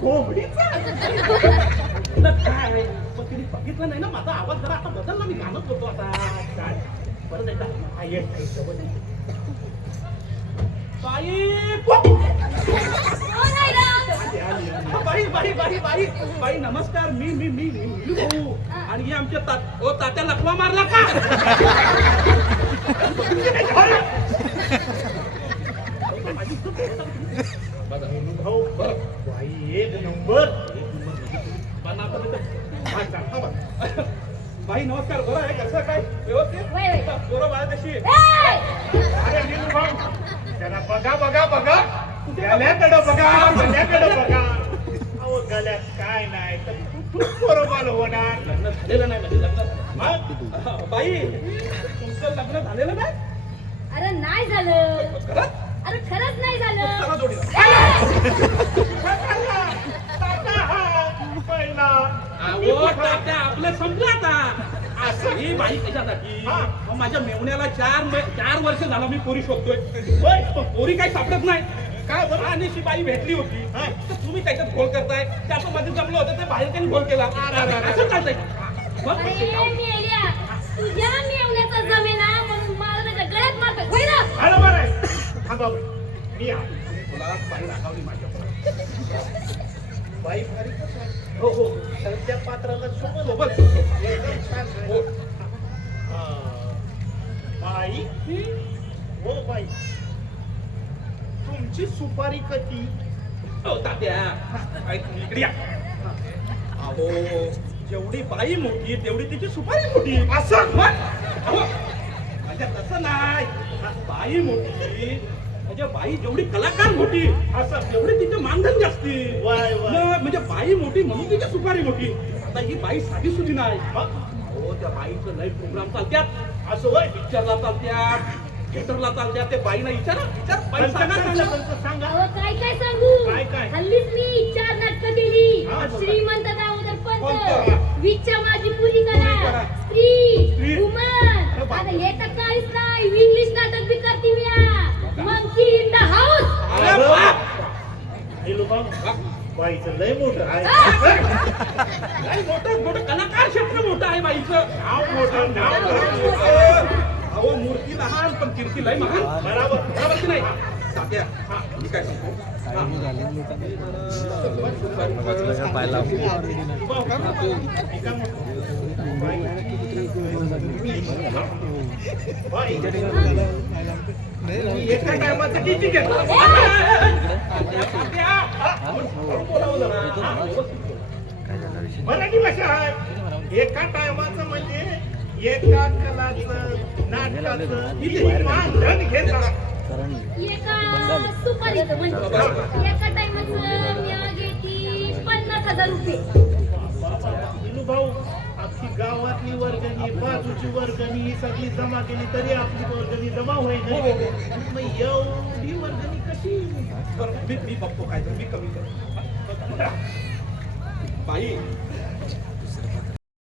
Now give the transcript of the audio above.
कोंबडीचा तुला काय आहे? पण तिने बघितलं नाही ना माझा आवाज जरा आता बदलला मी गाणं होतो आता काय परत एकदा हा, ये, बाई बाई बाई बाई बाई नमस्कार मी मी मी मी मी भाऊ. आणि हे आमच्या तात ओ तात्या लकवा मारला का? भाऊ. बाई एक नंबर. हा, चाल, हा, नमस्कार बरं आहे कसं काय? व्यवस्थित? वय, वय. पोरं बाळा कशी आहे? अरे भाऊ जरा बघा बघा बघा. बघा बघा. अहो गल्यात काय नाही तर कुठून बरोबर होणार. लग्न झालेलं नाही म्हणजे लग्न मग? बाई तुमचं लग्न झालेलं नाही? अरे नाही झालं. खरंच? अरे खरंच नाही झालं. आपलं संपलं आता. असं ही बाई कशासाठी? मग माझ्या मेवण्याला चार चार वर्ष झाला मी पोरी शोधतोय. पण पोरी काही सापडत नाही. काय बरं? आणि ती बाई भेटली होती. तर तुम्ही त्याच्यात घोळ करताय. त्याचं मध्ये जमलं होतं ते बाहेर त्यांनी घोळ केला. असं चालतंय. मग अरे मेल्या तुझ्या मेवण्याचा जमेना म्हणून मला त्याच्या गळ्यात मारतो होय ना? आलं बरं आहे. थांबा बाई. मी आहे. तुला बाई रागावली माझ्यावर बाई भारी कसं आहे? हो हो. तर त्या पात्राला सोबत सोबत एकदम छान हो. हा. बाई. हो बाई. तुमची सुपारी कधी? हो तात्या ऐक, इकडे या. अहो जेवढी बाई मोठी तेवढी तिची सुपारी मोठी. असं मग अहो, म्हणजे तसं नाही. बाई मोठी म्हणजे बाई जेवढी कलाकार मोठी असं तेवढी तिचं मानधन जास्ती. मग म्हणजे बाई मोठी म्हणून तिची सुपारी मोठी. आता ही बाई साधी सुधी नाही. हो. त्या बाईचं लय प्रोग्राम चालत्यात. असं होय पिक्चरला चालत्यात. थिएटरला चालत्यात ते बाईना विचारा विचार बाई सांगा सांगा अहो काय काय सांगू? काय, काय? हल्लीच मी चार नाटकं केली. हा. श्रीमंत दामोदर पंत. पंत विच्छा माझी पुरी पुरी करा. करा. स्त्री स्त्री. वुमन बाप. आता हे तर काहीच नाही. इंग्लिश नाटक बी करते मी मंकी इन द हाऊस अरे बाप! बाईचं लय मोठं आहे. नाही मोठं मोठं कलाकार क्षेत्र मोठं आहे बाईचं. नाव मोठं. नाव मोठं. पण कीर्ती लय महान. बरोबर. की नाही? मी काय सांगतो एका टायमाचं किती घेतलं मराठी भाषा आहे. एका टायमाचं म्हणजे एका कलाचं नाटकाचं किती मानधन घेतात एका सुपारीचं म्हणजे एका टायमाचं मी घेती पन्नास हजार रुपये. विनू भाऊ अख्खी गावातली वर्गणी बाजूची वर्गणी ही सगळी जमा केली तरी आपली वर्गणी जमा होईल. मग एवढी वर्गणी कशी? मी बघतो काय तर मी कमी करतो. बाई